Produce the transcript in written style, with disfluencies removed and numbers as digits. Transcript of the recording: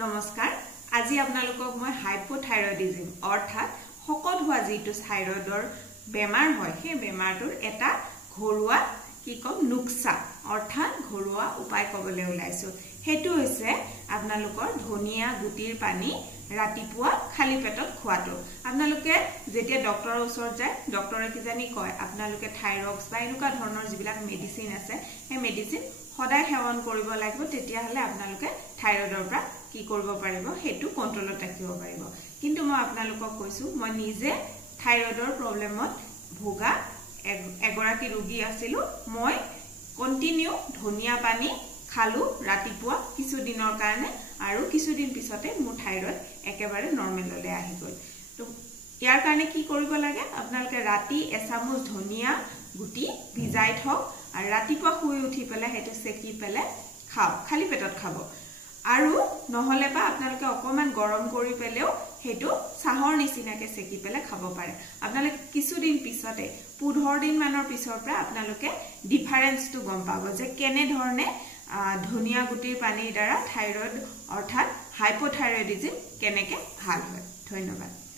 নমস্কাৰ আজি আপোনালোকক মই হাইপোথাইৰয়ডিজম অৰ্থাৎ শকত হোৱা যিটো থাইৰয়ডৰ বেমাৰ হয় সেই বেমাৰটোৰ এটা ঘৰুৱা নুক্সা অৰ্থাৎ ঘৰুৱা উপায় কবলৈ ওলাইছো হেতু হৈছে আপোনালোকৰ ধনিয়া গুটিৰ পানী ৰাতিপুৱা খালি পেটত খোৱাটো আপোনালোকে যেতিয়া ডক্টৰৰ ওচৰত যায় ডক্টৰে কিজানি কয় আপোনালোকে থাইৰক্স বা এনেকুৱা ধৰণৰ যিবিলাক মেডিসিন আছে সেই মেডিসিন সদায় সেৱন কৰিব লাগিব তেতিয়া হলে আপোনালোকে থাইৰয়ডৰ পৰা কি কৰিব পাৰিব হেতু কন্ট্ৰোলত ৰাখিব পাৰিব কিন্তু মই আপোনালোকক কৈছো মই নিজে থাইৰয়ডৰ প্ৰবলেমত ভোগা এগৰাকী ৰোগী আছিল মই কন্টিনিউ ধনিয়া পানী খালু ৰাতিপুৱা কিছু দিনৰ কাৰণে আৰু কিছু দিন পিছতে মোৰ থাইৰয়ড একেবাৰে নৰমেললৈ আহি গল তো ইয়াৰ কাৰণে কি কৰিব লাগে আপোনালোকে ৰাতি এচামুচ ধনিয়া গুটি ভিজাই থওক আৰু ৰাতিপুৱা শুই উঠি পেলাই হেতু সেকি পেলাই খাও খালি পেটত খাব আৰু নহলে বা আপোনালোকে অকমান গৰম কৰি পেলেও হেতু চাহৰ নিচিনাকে সেকি পেলাই খাব পাৰে আপোনালোকে কিছুদিন পিছতে 15 দিন মানৰ পিছৰ পৰা আপোনালোকে ডিফাৰেন্সটো গম পাব যে কেনে ধৰণে ধনিয়া গুটিৰ পানীৰ দ্বাৰা থাইৰয়ড অৰ্থাৎ হাইপোথাইৰয়ডিজম কেনেকে ভাল হয় ধন্যবাদ